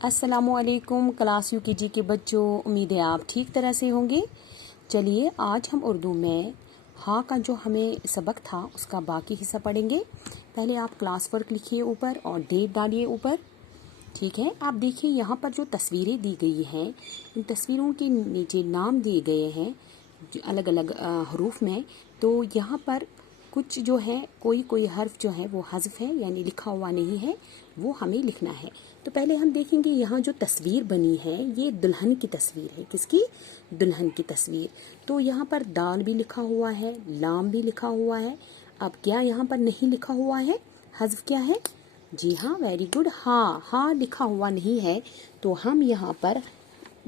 अस्सलामुअलैकुम class UKG के बच्चों, उम्मीद है आप ठीक तरह से होंगे। चलिए आज हम उर्दू में हाँ का जो हमें सबक था उसका बाकी हिस्सा पढ़ेंगे। पहले आप क्लास वर्क लिखिए ऊपर और डेट डालिए ऊपर, ठीक है। आप देखिए यहाँ पर जो तस्वीरें दी गई हैं, इन तस्वीरों के नीचे नाम दिए गए हैं अलग अलग हरूफ में। तो यहाँ पर कुछ जो है कोई हर्फ जो है वो हज़फ है, यानी लिखा हुआ नहीं है, वो हमें लिखना है। तो पहले हम देखेंगे यहाँ जो तस्वीर बनी है ये दुल्हन की तस्वीर है। किसकी? दुल्हन की तस्वीर। तो यहाँ पर दाल भी लिखा हुआ है, लाम भी लिखा हुआ है। अब क्या यहाँ पर नहीं लिखा हुआ है? हज़फ क्या है? जी हाँ, वेरी गुड, हाँ लिखा हुआ नहीं है। तो हम यहाँ पर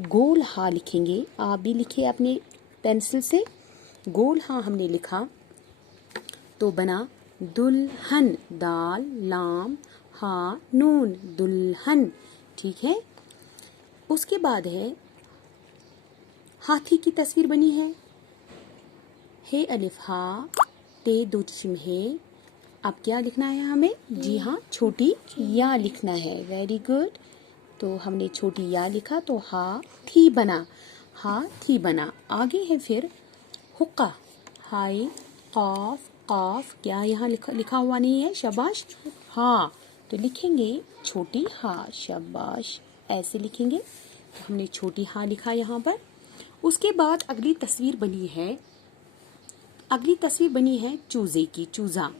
गोल हाँ लिखेंगे। आप भी लिखिए अपने पेंसिल से। गोल हाँ हमने लिखा तो बना दुल्हन, दाल लाम हा नून, दुल्हन, ठीक है। उसके बाद है हाथी की तस्वीर बनी है अलिफ हा ते दो चश्म है। अब क्या लिखना है हमें? जी हाँ, छोटी या लिखना है, वेरी गुड। तो हमने छोटी या लिखा तो हाथी बना, हाथी बना। आगे है फिर हुक्का, हाय काफ काफ, क्या यहाँ लिखा हुआ नहीं है? शाबाश, हाँ तो लिखेंगे छोटी हाँ, शाबाश, ऐसे लिखेंगे। तो हमने छोटी हाँ लिखा यहाँ पर। उसके बाद अगली तस्वीर बनी है चूजे की, चूजा।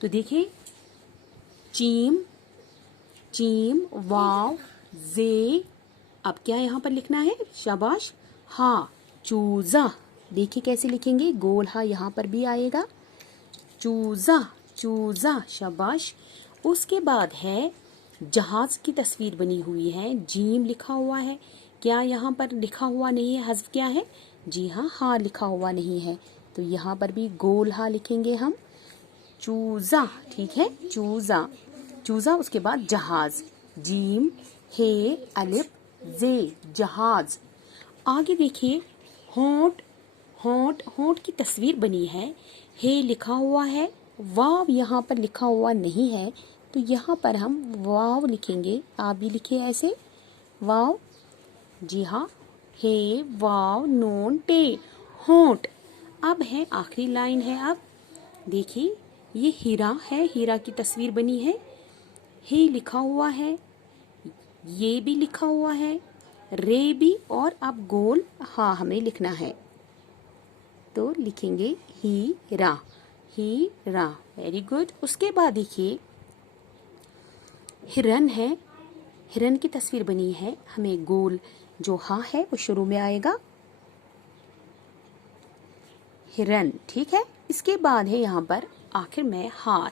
तो देखिए चीम चीम वाव जे। अब क्या यहाँ पर लिखना है? शाबाश, हाँ चूजा। देखिए कैसे लिखेंगे, गोल हाँ यहाँ पर भी आएगा, चूजा चूजा, शाबाश। उसके बाद है जहाज की तस्वीर बनी हुई है, जीम लिखा हुआ है। क्या यहाँ पर लिखा हुआ नहीं है? हज़फ क्या है? जी हाँ लिखा हुआ नहीं है। तो यहाँ पर भी गोल हाँ लिखेंगे हम, चूजा, ठीक है, चूजा चूजा। उसके बाद जहाज, जीम हे अलिफ जे, जहाज। आगे देखिए होंठ, होंठ की तस्वीर बनी है, हे लिखा हुआ है, वाव यहाँ पर लिखा हुआ नहीं है। तो यहाँ पर हम वाव लिखेंगे। आप भी लिखिए ऐसे, वाव, जी हाँ, हे वाव नून टे, होंठ। अब है आखिरी लाइन है। अब देखिए ये हीरा है, हीरा की तस्वीर बनी है, हे लिखा हुआ है, ये भी लिखा हुआ है, रे भी, और अब गोल हाँ हमें लिखना है। तो लिखेंगे हीरा, हीरा, वेरी गुड। उसके बाद देखिए हिरन है, हिरन की तस्वीर बनी है। हमें गोल जो हाँ है वो शुरू में आएगा, हिरन, ठीक है। इसके बाद है यहाँ पर आखिर में हाथ,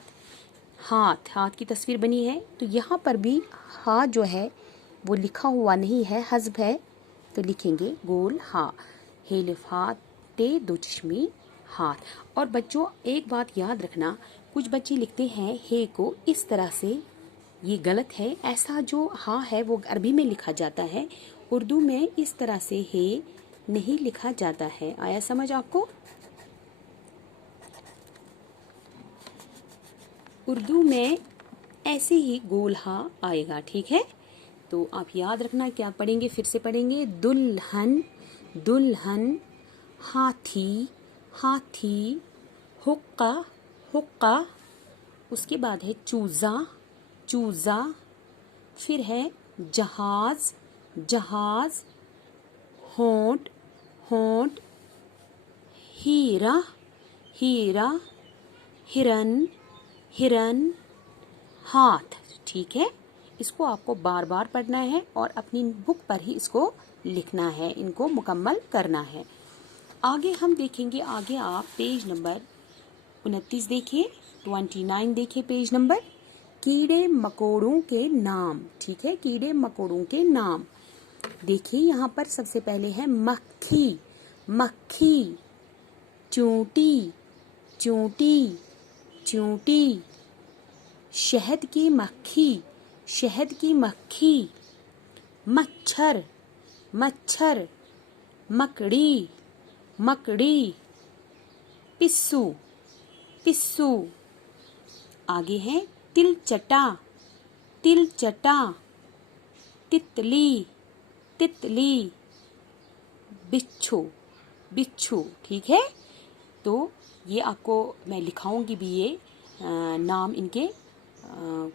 हाथ की तस्वीर बनी है। तो यहाँ पर भी हाँ जो है वो लिखा हुआ नहीं है, हज़फ है। तो लिखेंगे गोल हाँ, हे लिफात ते दो चश्मी हाथ। और बच्चों एक बात याद रखना, कुछ बच्चे लिखते हैं हे को इस तरह से, ये गलत है। ऐसा जो हाँ है वो अरबी में लिखा जाता है, उर्दू में इस तरह से हे नहीं लिखा जाता है। आया समझ आपको? उर्दू में ऐसे ही गोल हाँ आएगा, ठीक है। तो आप याद रखना, क्या पढ़ेंगे? फिर से पढ़ेंगे, दुल्हन, दुल्हन, हाथी, हाथी, हुक्का, हुक्का। उसके बाद है चूजा, चूजा। फिर है जहाज, जहाज, होंठ, होंठ, हीरा, हीरा, हिरन, हिरन, हाथ, ठीक है। इसको आपको बार बार पढ़ना है और अपनी बुक पर ही इसको लिखना है, इनको मुकम्मल करना है। आगे हम देखेंगे, आगे आप पेज नंबर 29 देखिए, 29 देखिए पेज नंबर, कीड़े मकोड़ों के नाम, ठीक है, कीड़े मकोड़ों के नाम। देखिए यहाँ पर सबसे पहले है मक्खी, मक्खी, चूंटी, चूंटी, चूंटी, शहद की मक्खी, शहद की मक्खी, मच्छर, मच्छर, मकड़ी, मकड़ी, पिस्सू, पिस्सू। आगे है तिलचटा, तिलचटा, तितली, तितली, बिच्छू, बिच्छू, ठीक है। तो ये आपको मैं लिखाऊंगी भी, ये नाम इनके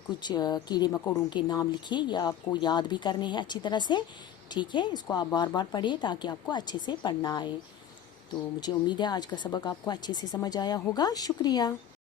कुछ कीड़े मकोड़ों के नाम लिखिए, ये आपको याद भी करने हैं अच्छी तरह से, ठीक है। इसको आप बार बार पढ़िए ताकि आपको अच्छे से पढ़ना आए। तो मुझे उम्मीद है आज का सबक आपको अच्छे से समझ आया होगा। शुक्रिया।